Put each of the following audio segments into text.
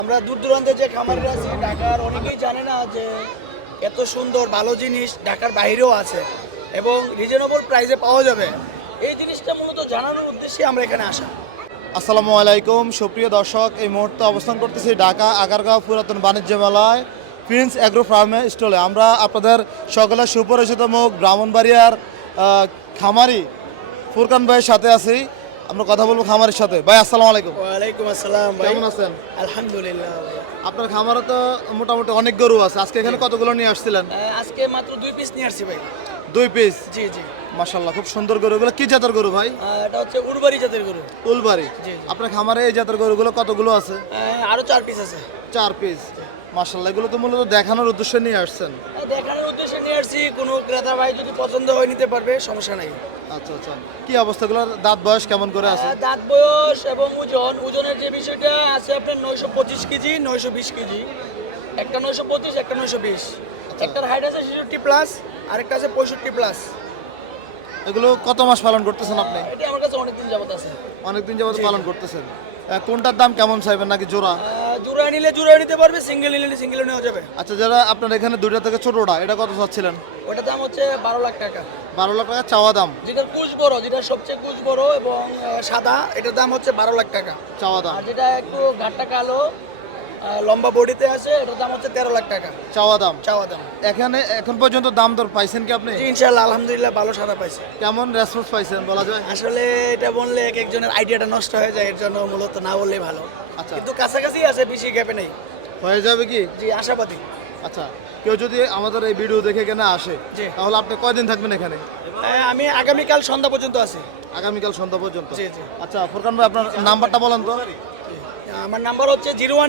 আমরা দূর দূরান্তে যে খামারিরা আছি ঢাকার অনেকেই জানে না যে এত সুন্দর ভালো জিনিস ঢাকার বাইরেও আছে এবং রিজনেবল প্রাইসে পাওয়া যাবে। এই জিনিসটা মূলত জানানোর উদ্দেশ্যে আমরা এখানে আসা। আসসালামু আলাইকুম সুপ্রিয় দর্শক, এই মুহূর্তে অবস্থান করতেছি ঢাকা আগারগাঁও পুরাতন বাণিজ্য মেলায় প্রিন্স অ্যাগ্রো ফার্মের স্টলে। আমরা আপনাদের সকলের সুপরিচিত মুখ ব্রাহ্মণবাড়িয়ার খামারি ফুরকান ভাইয়ের সাথে আছি। আমরা কথা বলবো খামারের সাথে। ভাই আসসালামু আলাইকুম। ওয়ালাইকুম আসসালাম ভাই, কেমন আছেন? আলহামদুলিল্লাহ ভাই। আপনার খামারে তো মোটামুটি অনেক গরু আছে, আজকে এখানে কতগুলো নিয়ে আসছিলেন? আজকে মাত্র 2 পিস নিয়ে আসছি ভাই। 2 পিস? জি জি। মাশাআল্লাহ, খুব সুন্দর গরুগুলো। কি জাতের গরু ভাই? এটা হচ্ছে উরবারি জাতের গরু। উলবাড়ি? জি জি। আপনার খামারে এই জাতের গরুগুলো কতগুলো আছে? আরো 4 পিস আছে। 4 পিস? মাশাআল্লাহ, এগুলো তো মূলত দেখানোর উদ্দেশ্যে নিয়ে আসছেন। দেখানোর উদ্দেশ্যে নিয়ে আসছি, কোনো ক্রেতা ভাই যদি পছন্দ হয় নিতে পারবে, সমস্যা নাই। আচ্ছা আচ্ছা, কি অবস্থাগুলোর দাঁত বয়স কেমন করে আছে? দাঁত বয়স এবং ওজনের যে বিষয়টা আছে আপনার 925 কেজি 920 কেজি, একটা 925 একটা 920। একটার হাইট আছে 66 প্লাস, আরেকটা আছে 65 প্লাস। এগুলো কত মাস পালন করতেছেন আপনি? এটা আমার কাছে অনেকদিন যাবত আছে। অনেকদিন যাবত পালন করতেছেন। কোনটার দাম কেমন চাইবেন, নাকি জোড়া? জোড়া নিলে জোড়া নিতে পারবে, সিঙ্গেল নিলে সিঙ্গেল নেওয়া যাবে। আচ্ছা, যারা আপনার এখানে দুইটা থেকে ছোটটা, এটা কত চাচ্ছিলেন? ওটার দাম হচ্ছে 12 লাখ টাকা। 12 লাখ টাকা চাওয়া দাম? যেটা কুচ বড়, যেটা সবচেয়ে কুচ বড় এবং সাদা, এটার দাম হচ্ছে 12 লাখ টাকা চাওয়া দাম। আর যেটা একটু ঘাটটা কালো লম্বা বডিতে আছে, এটার দাম হচ্ছে 13 লাখ টাকা চাওয়া দাম? চাওয়া দাম। এখানে এখন পর্যন্ত দাম দর পাইছেন কি আপনি? জি ইনশাআল্লাহ, আলহামদুলিল্লাহ ভালো সাদা পাইছে। কেমন রেসপন্স পাইছেন বলা যায়? আসলে এটা বললে এক একজনের আইডিয়াটা নষ্ট হয়ে যায়, এর জন্য মূলত না বললেই ভালো। আচ্ছা, কিন্তু কাছাকাছি আছে, বেশি গ্যাপে নেই। হয়ে যাবে কি? জি আশাবাদী। আচ্ছা, কেউ যদি আমাদের এই ভিডিও দেখে এখানে আসে, জি। তাহলে আপনি কয়দিন থাকবেন এখানে? আমি আগামীকাল সন্ধ্যা পর্যন্ত আছি। আগামীকাল সন্ধ্যা পর্যন্ত? জি জি। আচ্ছা ফুরকান ভাই, আপনার নাম্বারটা বলেন তো। আমার নাম্বার হচ্ছে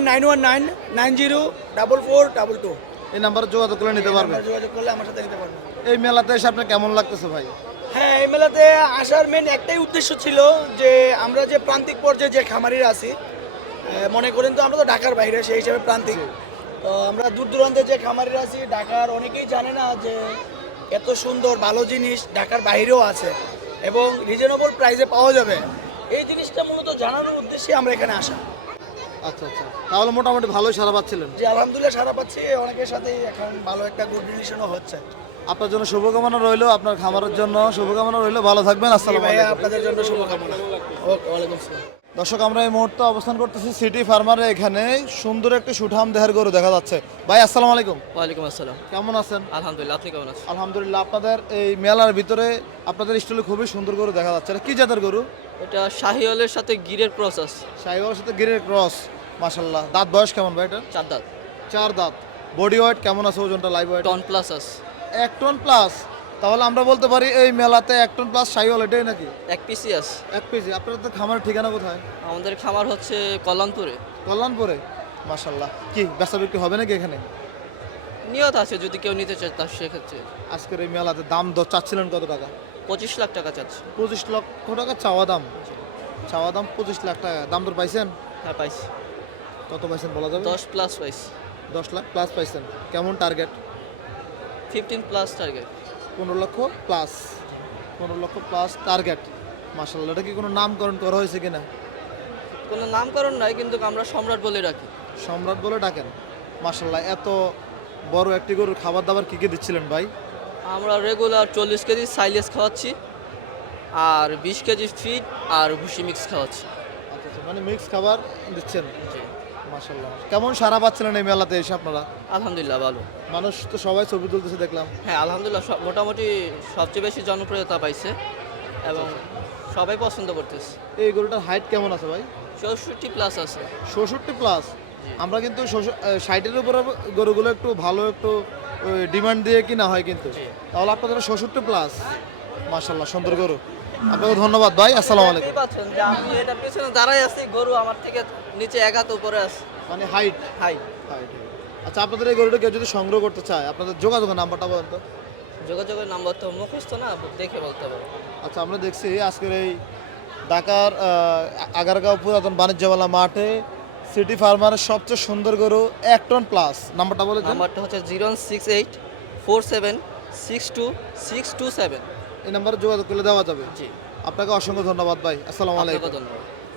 01919904422। এই নাম্বারে যোগাযোগ করে নিতে পারবেন। যোগাযোগ করলে আমার সাথে নিতে পারবেন। এই মেলাতে এসে আপনার কেমন লাগতেছে ভাই? হ্যাঁ, এই মেলাতে আসার মেন একটাই উদ্দেশ্য ছিল যে আমরা যে প্রান্তিক পর্যায়ে যে খামারিরা আছি, মনে করেন তো আমরা তো ঢাকার বাইরে, সেই হিসাবে প্রান্তিক। তো আমরা দূর দূরান্তে যে খামারিরা আছি ঢাকার অনেকেই জানে না যে এত সুন্দর ভালো জিনিস ঢাকার বাইরেও আছে এবং রিজনেবল প্রাইসে পাওয়া যাবে। এই জিনিসটা মূলত জানানোর উদ্দেশ্যে আমরা এখানে আসা। আচ্ছা আচ্ছা, তাহলে মোটামুটি ভালোই সারা পাচ্ছিলেন? যে আলহামদুলিল্লাহ সারা পাচ্ছি, অনেকের সাথে এখন ভালো একটা গুড রিলেশনও হচ্ছে। আপনার জন্য শুভকামনা রইলো, আপনার খামারের জন্য শুভকামনা রইলো। ভালো থাকবেন। আসসালামু ভাইয়া আলাইকুম। আপনাদের জন্য শুভকামনা। ওকে, ওয়ালাইকুম আসসালাম। দর্শক, আমরা এই মুহূর্তে অবস্থান করতেছি সিটি ফার্মারে। এখানে সুন্দর একটি সুঠাম দেহের গরু দেখা যাচ্ছে। ভাই আসসালামু আলাইকুম। ওয়ালাইকুম আসসালাম। কেমন আছেন? আলহামদুলিল্লাহ, আপনি কেমন আছেন? আলহামদুলিল্লাহ। আপনাদের এই মেলার ভিতরে আপনাদের স্টলে খুবই সুন্দর গরু দেখা যাচ্ছে। এটা কি জাতের গরু? এটা শাহিওয়ালের সাথে গিরের প্রসেস। শাহিওয়ালের সাথে গিরের ক্রস। মাশাআল্লাহ। দাঁত বয়স কেমন ভাই এটা? 4 দাঁত। 4 দাঁত। বডি ওয়েট কেমন আছে, ওজনটা লাইভ ওয়েট? টন প্লাস আছে। 1 টন প্লাস? তাহলে আমরা বলতে পারি এই মেলাতে 1 টন প্লাস শাহিওয়াল এটাই নাকি? 1 পিসই আছে। 1 কেজি। আপনাদের তো খামারের ঠিকানা কোথায়? আমাদের খামার হচ্ছে কল্যাণপুরে। কল্যাণপুরে? মাশাআল্লাহ। কি বেচা বিক্রি হবে নাকি এখানে? নিয়ত আছে, যদি কেউ নিতে চায় তার সেক্ষেত্রে। আজকের এই মেলাতে দাম দর চাচ্ছিলেন কত টাকা? 25 লাখ টাকা চাচ্ছে। 25 লক্ষ টাকা চাওয়া দাম? চাওয়া দাম 25 লাখ টাকা। দাম দর পাইছেন? হ্যাঁ পাইছি। কত পাইছেন বলা যাবে? 10 প্লাস পাইছি। 10 লাখ প্লাস পাইছেন। কেমন টার্গেট? 15 plus target. 15 লক্ষ প্লাস? 15 লক্ষ প্লাস টার্গেট। মাশাআল্লাহ। এটা কি কোনো নামকরণ করা হয়েছে কিনা? কোনো নামকরণ নাই, কিন্তু আমরা সম্রাট বলে রাখি। সম্রাট বলে ডাকেন? মাশাআল্লাহ। এত বড় একটি গরুর খাবার দাবার কি কি দিচ্ছিলেন ভাই? আমরা রেগুলার 40 কেজি সাইলেজ খাওয়াচ্ছি, আর 20 কেজি ফিড আর ভুসি মিক্স খাওয়াচ্ছি। আচ্ছা আচ্ছা, মানে মিক্স খাবার দিচ্ছেন? জি। মাশাআল্লাহ। কেমন সারা পাচ্ছিলেন এই মেলাতে এসে আপনারা? আলহামদুলিল্লাহ ভালো। মানুষ তো সবাই ছবি তুলতেছে দেখলাম। হ্যাঁ আলহামদুলিল্লাহ, মোটামুটি সবচেয়ে বেশি জনপ্রিয়তা পাইছে এবং সবাই পছন্দ করতেছে। এই গরুটার হাইট কেমন আছে ভাই? 64 প্লাস আছে। 66 প্লাস? আমরা কিন্তু 60-এর উপরে গরুগুলো একটু ভালো, একটু ডিমান্ড দিয়ে কিনা হয় কিন্তু। তাহলে আপনাদের 66 প্লাস? মাশাআল্লাহ, সুন্দর গরু। আপনাকে ধন্যবাদ ভাই। আসসালামু আলাইকুম। দেখতেই পাচ্ছেন যে আমি এটা পিছনে দাঁড়াই আছি, গরু আমার থেকে নিচে 1 হাত উপরে আছে। মানে হাইট? হাই। হাইট। আচ্ছা, আপনাদের এই গরুটা কেউ যদি সংগ্রহ করতে চায়, আপনাদের যোগাযোগের নাম্বারটা বলেন তো। যোগাযোগের নাম্বার তো মুখস্থ না, দেখে বলতে পারবো। আচ্ছা, আমরা দেখছি আজকের এই ঢাকার আগারগাঁও পুরাতন বাণিজ্য মেলা মাঠে সিটি ফার্মারের সবচেয়ে সুন্দর গরু 1 টন প্লাস। নাম্বারটা বলে দিন। নাম্বারটা হচ্ছে 06847626227। এই নাম্বারে যোগাযোগ করলে দেওয়া যাবে? জি। আপনাকে অসংখ্য ধন্যবাদ ভাই। আসসালামু আপনাকে আলাইকুম। ধন্যবাদ।